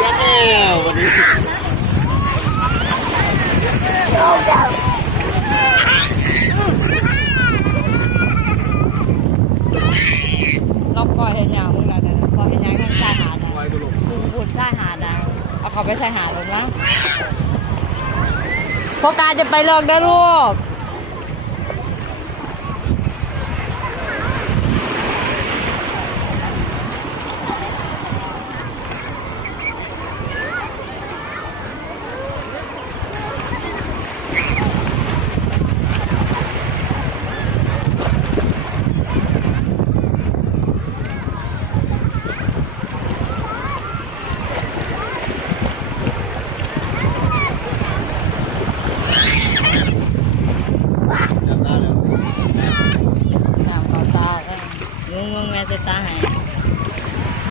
แล้ววันนี้เราปล่อยเห็นอย่างมึงนะเนี่ยปล่อยเห็นอย่างทางชายหาดนะบุญชายหาดนะเอาเขาไปชายหาดลงนะพวกการจะไปเลิกได้ลูกน้ำเขาตามึงแม่จะตาหาย